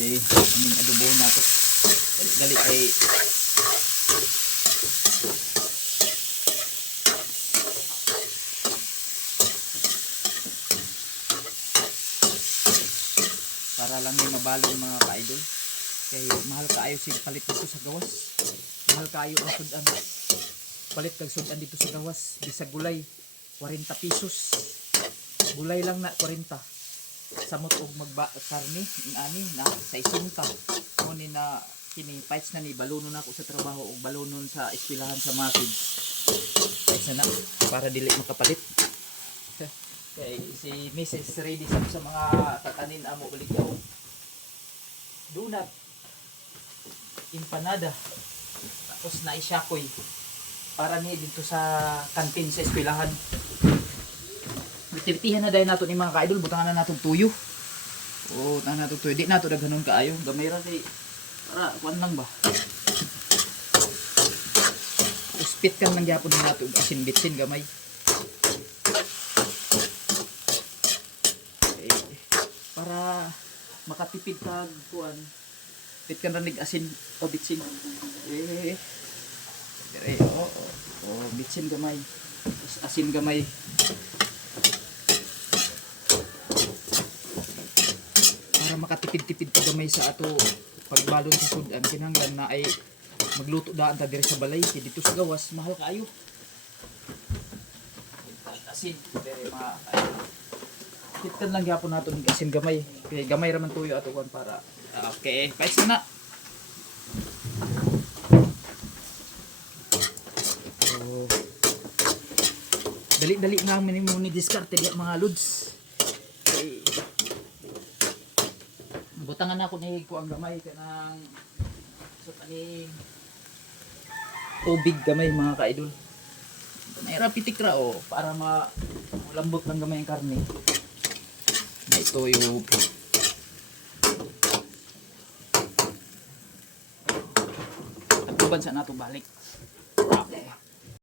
si aming adobo nato. Dali ay para lang may mabalon mga ka-idol. Kay mahal kaayo sig palit dito sa gawas. Mahal kaayo ang sudan. Palit kag sudan dito sa gawas. Bisag gulay 40 pesos. Gulay lang na 40. Samot og magba karne ani na sa isinta. Mo ni na kini fights na ni balonon ako sa trabaho og balonon sa eskwelahan sa Masid. Fights na para dili makapalit. Kay si Mrs. ready sa mga tatanin amo balik yaw. Donut, empanada, tapos na isyakoy para ni dito sa kantin sa eskwelahan. Bitirtihan na dahil nato ni mga ka-idol, butangan na nato tuyo. Oo, butangan nato tuyo. Di nato daghanon kaayo. Gamay ra kay para kuan lang ba. Uspit kan lang gyapon nato asin bitsin gamay. Para makatipid kag kuan pit kan ranig asin o bitsin bitsin gamay asin gamay para makatipid-tipid ka gamay sa ato pagbalon sa sudan kinahanglan na ay magluto daan ta diri sa balay kay dito sa gawas mahal kaayo asin pero kitkan lang gyapon nato ng asin gamay. Kay gamay ra man tuyo ato kon para okay, pais na. So, dali-dali nga mo ni diskarte diya mga lods. Okay. Butangan ako ni ko ang gamay kanang so kaning tubig gamay mga ka-idol. May rapitik ra o para malambot lang gamay ang karne. Ito yung at sa nato balik